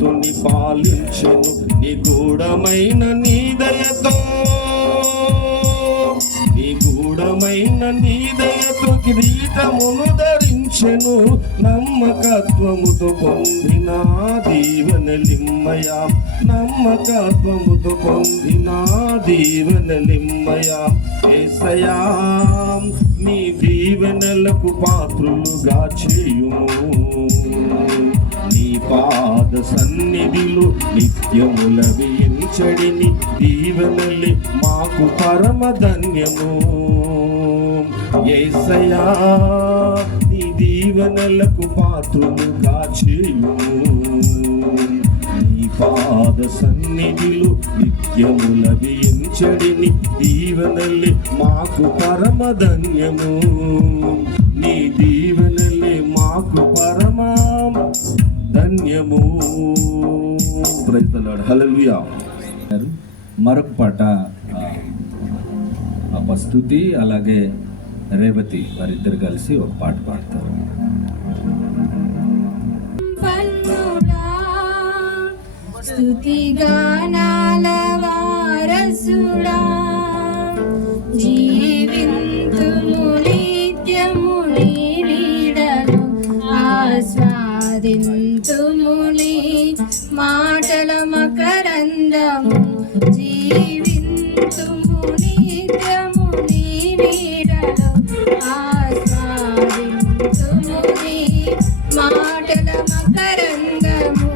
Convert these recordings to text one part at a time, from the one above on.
భక్తుని పాలించెను నిగూఢమైన నీ దయతో, నిగూఢమైన నీ దయతో కిరీటమును ధరించెను. నమ్మకత్వముతో పొందిన దీవెనలిమ్మయా, నమ్మకత్వముతో పొందిన దీవెనలిమ్మయా. యేసయ్యా నీ దీవెనలకు పాత్రులుగా చేయుము, నీ పాద సన్నిధిలో నిత్యములవించడిని దీవెనలి మాకు పరమ ధన్యము. యేసయ్యా నీ దీవెనలకు పాత్రులుగా చేయుము, నీ పాద సన్నిధిలో నిత్యములవించడిని దీవెనలి మాకు పరమ ధన్యము. నీ దీవెనలి మాకు పరమ ధన్యము. Praise the Lord. హల్లెలూయా. మరొక పాట స్తుతి అలాగే రేవతి వారిద్దరు కలిసి ఒక పాట పాడతారు. స్తుతి గానాల వారసుడా జీవింతుము నిత్యము నీ నీడను ఆస్వాదింతుము నీ మాటల మకరందము జీవింతుము నిత్యము నీ నీడను ఆస్వాదింతుము నీ మాటల మకరందము.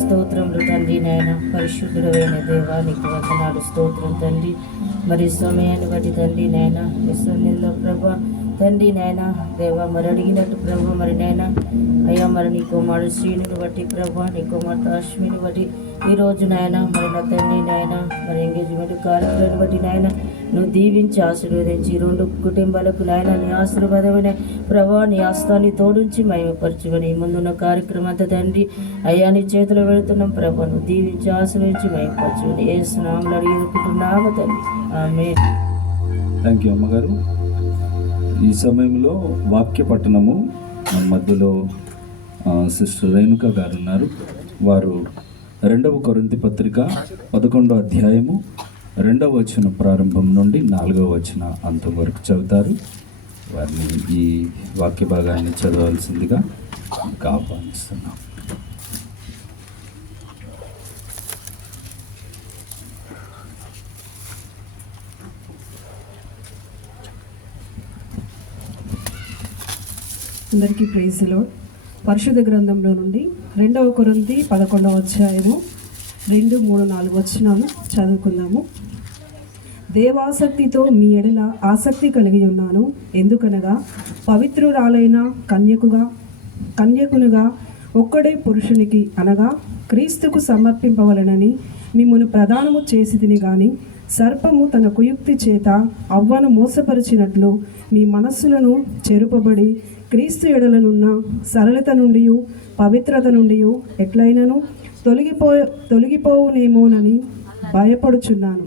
స్తోత్రములు తండ్రి నాయన, పరిశుద్ధుడైన దేవానికి వందనాలు. స్తోత్రం తండ్రి, మరి సమయాన్ని బట్టి తండ్రి నాయన విశ్వనిలో ప్రభా తండ్రి నాయన దేవా మరి అడిగినట్టు ప్రభా మరి నాయన అయ్యా మరి నీ కుమారుడు శ్రీనుని బట్టి ప్రభా నీ కుమార్తె అశ్విని బట్టి ఈరోజు నాయన మరి నా తండ్రి నాయన మరి ఎంగేజ్మెంట్ కార్యక్రమాన్ని బట్టి నాయన నువ్వు దీవించి ఆశీర్వదించి రెండు కుటుంబాలకు నాయన నీ ఆశీర్వాదమైన ప్రభా నీ ఆస్తాన్ని తోడించి మహిమపరచుకొని ముందున్న కార్యక్రమం అంతా తండ్రి అయ్యా నీ చేతిలో వెళుతున్నాం ప్రభా నువ్వు దీవించి ఆశీర్వదించి మహిమపరచుకొని యేసు నామములో అడిగినుకుంటున్నాము తండ్రి. ఆమేన్. థ్యాంక్ యూ అమ్మగారు. ఈ సమయంలో వాక్య పఠనము మధ్యలో సిస్టర్ రేణుక గారు ఉన్నారు. వారు 2వ కొరింథీ పత్రిక 11వ అధ్యాయము 2వ వచనం ప్రారంభం నుండి 4వ వచనం అంతం వరకు చదువుతారు. వారిని ఈ వాక్య భాగాన్ని చదవాల్సిందిగా ఆహ్వానిస్తున్నాం. అందరికీ ప్రైజ్ ది లార్డ్. పరిశుద్ధ గ్రంథంలో నుండి 2వ కొరింథీ 11వ అధ్యాయము 2, 3, 4 వచనాలు చదువుకుందాము. దేవాసక్తితో మీ ఎడల ఆసక్తి కలిగి ఉన్నాను. ఎందుకనగా పవిత్రురాలైన కన్యకునుగా ఒక్కడే పురుషునికి అనగా క్రీస్తుకు సమర్పింపవలనని మిమ్మును ప్రదానము చేసితిని గాని సర్పము తన కుయుక్తి చేత అవ్వను మోసపరిచినట్లు మీ మనస్సులను చెరుపబడి క్రీస్తు ఎడలనున్న సరళత నుండి పవిత్రత నుండి ఎట్లయినను తొలగిపోవునేమోనని భయపడుచున్నాను.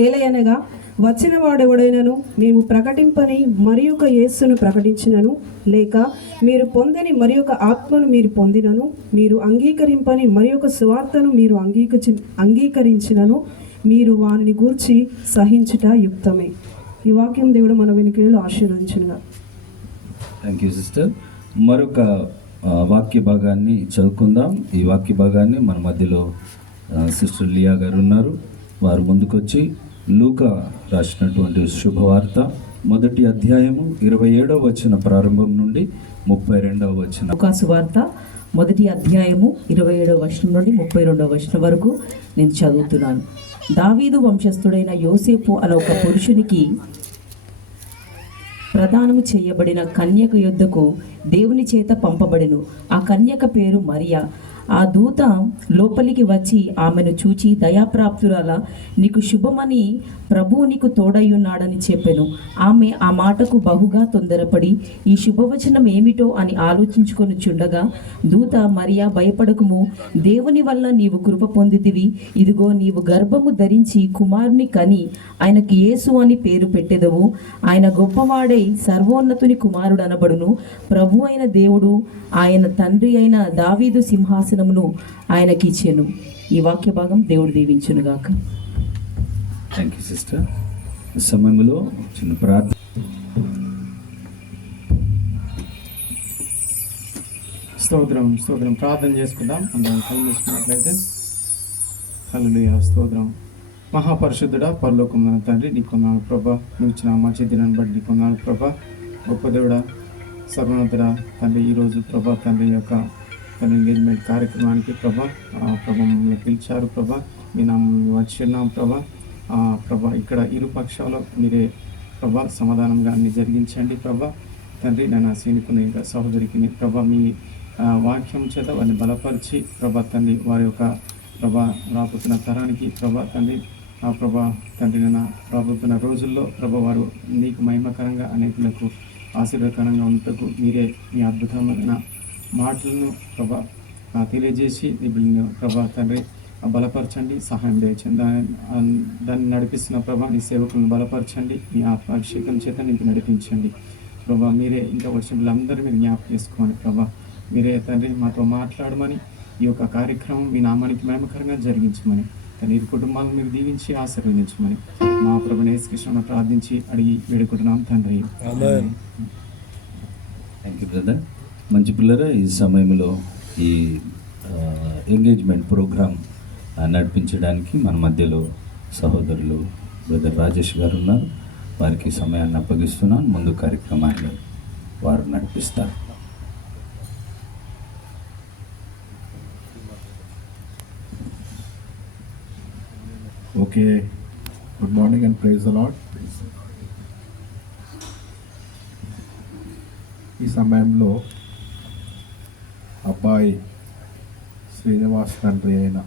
ఏలయనగా వచ్చిన వాడెవడైనను మేము ప్రకటింపని మరి ఒక యేసును ప్రకటించినను, లేక మీరు పొందని మరి ఒక ఆత్మను మీరు పొందినను, మీరు అంగీకరింపని మరి ఒక సువార్తను మీరు అంగీకరించినను, మీరు వారిని గూర్చి సహించుట యుక్తమే. ఈ వాక్యం దేవుడు మన వెనుకలో ఆశీర్వదించునుగా. Thank you sister. మరొక వాక్య భాగాన్ని చదువుకుందాం. ఈ వాక్య భాగాన్ని మన మధ్యలో సిస్టర్ లియా గారు ఉన్నారు. వారు ముందుకొచ్చి లూకా రాసినటువంటి శుభవార్త 1వ అధ్యాయము 27వ వచన ప్రారంభం నుండి 32వ వచనం. లూకా సువార్త 1వ అధ్యాయము 27వ వచనం నుండి 32వ వచనం వరకు నేను చదువుతున్నాను. దావీదు వంశస్థుడైన యోసేపు అనే ఒక పురుషునికి ప్రదానము చేయబడిన కన్యక యొద్దకు దేవుని చేత పంపబడెను. ఆ కన్యక పేరు మరియా. ఆ దూత లోపలికి వచ్చి ఆమెను చూచి, దయాప్రాప్తురాలా, నీకు శుభమని ప్రభువు నీకు తోడయ్యున్నాడని చెప్పెను. ఆమె ఆ మాటకు బహుగా తొందరపడి ఈ శుభవచనం ఏమిటో అని ఆలోచించుకొని చుండగా దూత, మరియా, భయపడకుము, దేవుని వల్ల నీవు కృప పొందితివి. ఇదిగో నీవు గర్భము ధరించి కుమారుని కని ఆయనకి యేసు అని పేరు పెట్టెదవు. ఆయన గొప్పవాడై సర్వోన్నతుని కుమారుడు అనబడును. ప్రభు అయిన దేవుడు ఆయన తండ్రి అయిన దావీదు సింహాసనమును ఆయనకి ఇచ్చెను. ఈ వాక్య భాగం దేవుడు దీవించునుగాక. Thank you sister. ఈ సమయంలో చిన్న ప్రార్థన. స్తోత్రం ప్రార్థన చేసుకుందాం. అందరం కళ్ళు మూసుకున్నట్లయితే. హల్లెలూయా. స్తోత్రం. మహాపరిశుద్ధుడా, పరలోకమున తండ్రి, నీకు వందనాలు ప్రభా. నువ్వు ఇచ్చిన మంచి దినాన్ని బట్టి నీకు వందనాలు ప్రభా. గొప్ప దేవుడా, సర్వోన్నతుడా తండ్రి, ఈరోజు ప్రభా తండ్రి యొక్క తన ఎంగేజ్మెంట్ కార్యక్రమానికి ప్రభా మమ్మల్ని పిలిచారు ప్రభా. మీ నామం వచ్చి ఉన్నాం ప్రభా. ప్రభా ఇక్కడ ఇరు పక్షాలు మీరే ప్రభా సమాధానంగా అన్ని జరిగించండి ప్రభా. తండ్రి నేను సీనుకునే ఇంకా సహోదరికి ప్రభా మీ వాక్యం చేత వారిని బలపరిచి ప్రభా తండ్రి వారి యొక్క ప్రభా రాబోతున్న తరానికి ప్రభా తండ్రి ప్రభా తండ్రి నేను రాబోతున్న రోజుల్లో ప్రభా వారు నీకు మహిమకరంగా అనేకులకు ఆశీర్వదకరంగా ఉంటకు మీరే మీ అద్భుతమైన మాటలను ప్రభా తెలియజేసి నిబులను ప్రభా తండ్రి బలపరచండి, సహాయం దయచండి. దాన్ని నడిపిస్తున్న ప్రభా నీ సేవకులను బలపరచండి, మీ ఆత్మాభిషేకం చేత నీకు నడిపించండి ప్రభా. మీరే ఇంకా వచ్చిన వీళ్ళందరూ మీరు జ్ఞాపకం చేసుకోండి ప్రభా. మీరే తండ్రి మాతో మాట్లాడమని, ఈ యొక్క కార్యక్రమం మీ నామానికి మహిమకరంగా జరిగించమని, తన ఇరు కుటుంబాలను మీరు దీవించి ఆశీర్వదించమని మా ప్రభుని యేసుకృష్ణను ప్రార్థించి అడిగి వేడుకుంటున్నాం తండ్రి. Thank you brother. మంచి పిల్లరా, ఈ సమయంలో ఈ ఎంగేజ్మెంట్ ప్రోగ్రామ్ నడిపించడానికి మన మధ్యలో సహోదరులు బ్రదర్ రాజేష్ గారు ఉన్నారు. వారికి సమయాన్ని అప్పగిస్తున్నాను. ముందు కార్యక్రమాన్ని వారు నడిపిస్తారు. Okay, good morning and praise the Lord. ఈ సమయంలో అబ్బాయి శ్రీనివాస్ తండ్రి అయిన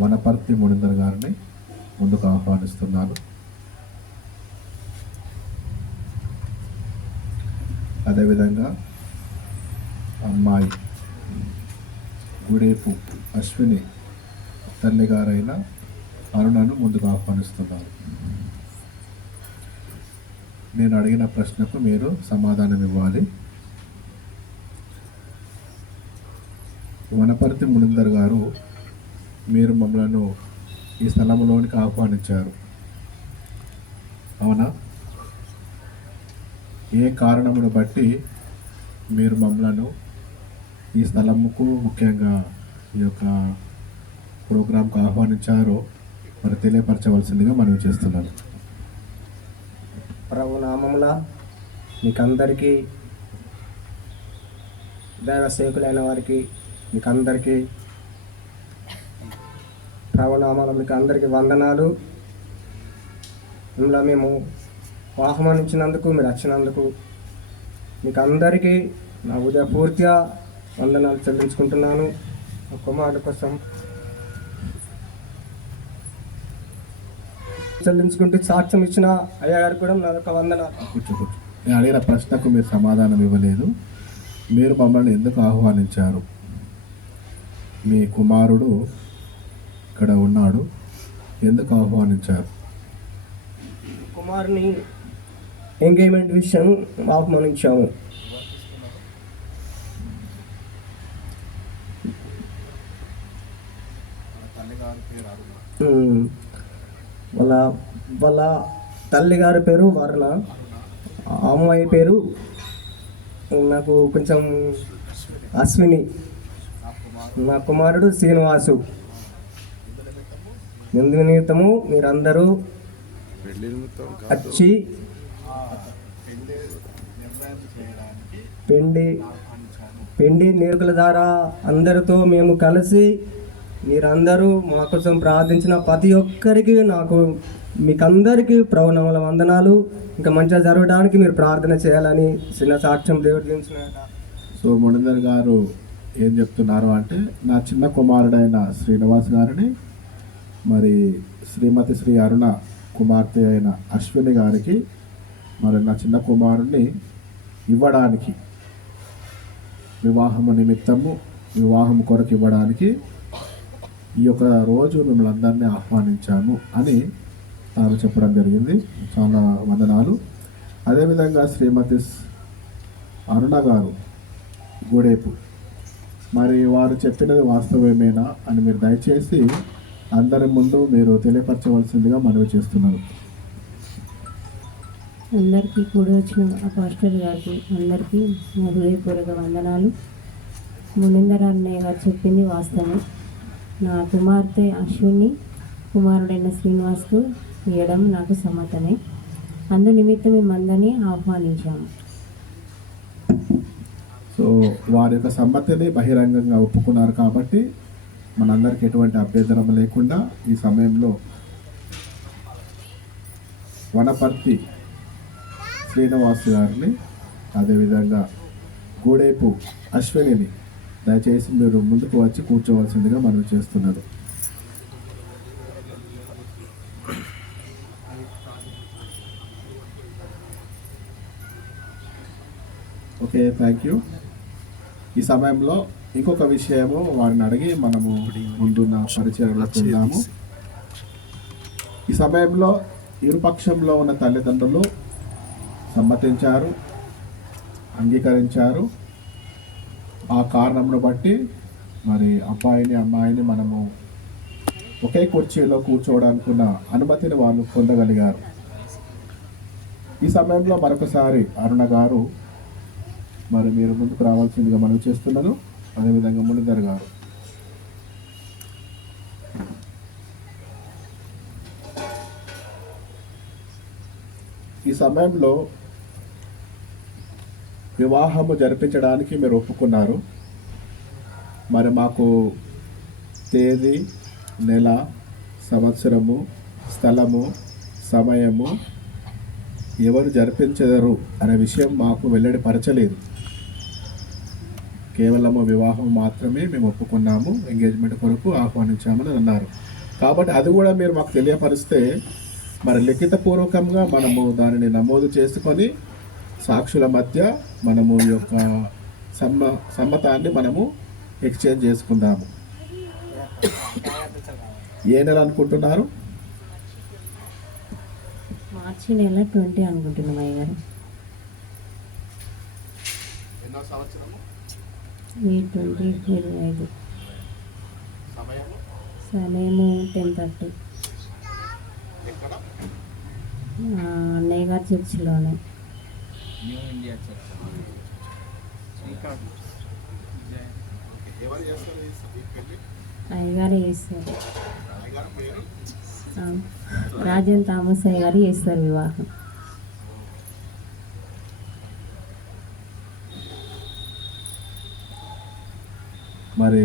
వనపర్తి మునిందర్ గారిని ముందుకు ఆహ్వానిస్తున్నాను. అదేవిధంగా అమ్మాయి గుడేపు అశ్విని తల్లి గారైన అరుణను ముందుకు ఆహ్వానిస్తున్నాను. నేను అడిగిన ప్రశ్నకు మీరు సమాధానం ఇవ్వాలి. వనపర్తి మునిందర్ గారు, మీరు మమ్మలను ఈ స్థలంలోనికి ఆహ్వానించారు, అవునా? ఏ కారణమును బట్టి మీరు మమ్మలను ఈ స్థలముకు, ముఖ్యంగా ఈ యొక్క ప్రోగ్రాంకు ఆహ్వానించారో మరి తెలియపరచవలసిందిగా మనం చేస్తున్నాను. ప్రభు నామమున మీకందరికీ, దైవ సేవకులైన వారికి మీకందరికీ ప్రభునామమున మీకు అందరికీ వందనాలు. ఇందులో మేము ఆహ్వానించినందుకు, మీరు వచ్చినందుకు మీకు అందరికీ నా హృదయపూర్తిగా వందనాలు చెల్లించుకుంటున్నాను. ఒక మాట కోసం చెల్లించుకుంటూ సాక్ష్యం ఇచ్చిన అయ్యగారు కూడా నాదొక వందనాలు. నేను అడిగిన ప్రశ్నకు మీరు సమాధానం ఇవ్వలేదు. మీరు మమ్మల్ని ఎందుకు ఆహ్వానించారు? మీ కుమారుడు ఇక్కడ ఉన్నాడు, ఎందుకు ఆహ్వానించారు? కుమారుని ఎంగేజ్మెంట్ విషయం ఆహ్వానించాము. వాళ్ళ వాళ్ళ తల్లిగారి పేరు వర్ణ, ఆ అమ్మాయి పేరు నాకు కొంచెం అశ్విని, నా కుమారుడు శ్రీనివాసు. ఎందు నిమిత్తము మీరందరూ వచ్చి పెండి నేర్కుల ద్వారా అందరితో మేము కలిసి మీరందరూ మా కోసం ప్రార్థించిన ప్రతి ఒక్కరికి మీకందరికీ ప్రభునామల వందనాలు. ఇంకా మంచిగా జరగడానికి మీరు ప్రార్థన చేయాలని చిన్న సాక్ష్యం దేవుడు దించిన. సో మునిందర్ గారు ఏం చెప్తున్నారు అంటే, నా చిన్న కుమారుడైన శ్రీనివాస్ గారిని మరి శ్రీమతి శ్రీ అరుణ కుమార్తె అయిన అశ్విని గారికి మరి నా చిన్న కుమారుణ్ణి ఇవ్వడానికి, వివాహము నిమిత్తము వివాహం కొరకు ఇవ్వడానికి ఈ యొక్క రోజు మిమ్మల్ని అందరినీ ఆహ్వానించాము అని తాను చెప్పడం జరిగింది. చాలా వందనాలు. అదేవిధంగా శ్రీమతి అరుణ గారు గూడేపు, మరి వారు చెప్పినది వాస్తవమేనా అని మీరు దయచేసి అందరి ముందు మీరు తెలియపరచవలసిందిగా మనవి చేస్తున్నారు. అందరికీ కూడి వచ్చిన ఆ పాస్టర్ గారికి అందరికీ నా హృదయపూర్వక వందనాలు. మునిందర్ అన్నయ్య గారు చెప్పింది వాస్తవం. నా కుమార్తె అశ్విని కుమారుడైన శ్రీనివాస్కు ఇవ్వడం నాకు సమ్మతమే. అందు నిమిత్తం మేమందరినీ ఆహ్వానించాము. సో వారి యొక్క సమ్మతిని బహిరంగంగా ఒప్పుకున్నారు కాబట్టి మనందరికీ ఎటువంటి అభ్యంతరం లేకుండా ఈ సమయంలో వనపర్తి శ్రీనివాస్ గారిని, అదేవిధంగా గూడేపు అశ్వినిని దయచేసి మీరు ముందుకు వచ్చి కూర్చోవలసిందిగా మనం చేస్తున్నారు. Okay, thank you. ఈ సమయంలో ఇంకొక విషయము వారిని అడిగి మనము ముందున్న పరిచయంలోకి వెళ్దాము. ఈ సమయంలో ఇరుపక్షంలో ఉన్న తల్లిదండ్రులు సమ్మతించారు, అంగీకరించారు. ఆ కారణంను బట్టి మరి అబ్బాయిని అమ్మాయిని మనము ఒకే కుర్చీలో కూర్చోవడానికి ఉన్న అనుమతిని వాళ్ళు పొందగలిగారు. ఈ సమయంలో మరొకసారి అరుణ గారు మరి మీరు ముందుకు రావాల్సిందిగా మనం చేస్తున్నాను. అదేవిధంగా మునిందర్ గారు. ఈ సమయంలో వివాహము జరిపించడానికి మీరు ఒప్పుకున్నారు. మరి మాకు తేదీ, నెల, సంవత్సరము, స్థలము, సమయము, ఎవరు జరిపించరు అనే విషయం మాకు వెల్లడిపరచలేదు. కేవలము వివాహం మాత్రమే మేము ఒప్పుకున్నాము, ఎంగేజ్మెంట్ కొరకు ఆహ్వానించామని అన్నారు. కాబట్టి అది కూడా మీరు మాకు తెలియపరిస్తే మరి లిఖితపూర్వకంగా మనము దానిని నమోదు చేసుకొని సాక్షుల మధ్య మనము ఈ యొక్క సమ్మతాన్ని మనము ఎక్స్చేంజ్ చేసుకుందాము. ఏ నెల అనుకుంటున్నారు? మార్చి నెల 20 అనుకుంటున్నాం అయ్యగారు. ఈ 2025 సమయము 10:30 అన్నయ్య గారు చర్చిలోనే. అయ్యగారు చేస్తారు. రాజన్ థామస్ అయ్య గారు చేస్తారు వివాహం. మరి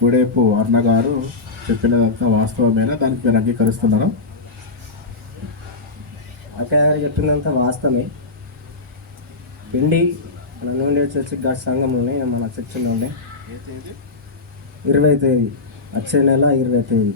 గుడేపు అర్ణ గారు చెప్పినదంతా వాస్తవమేనా? దానికి మీరు అంగీకరిస్తున్నారా? అక్కయ్య గారు చెప్పినంత వాస్తవమే. పిండి మన నుండి చర్చి ఘాట్ సంఘం ఉన్నాయి, మన చర్చిలో ఉన్నాయి. 20 తేదీ, వచ్చే నెల 20 తేదీ.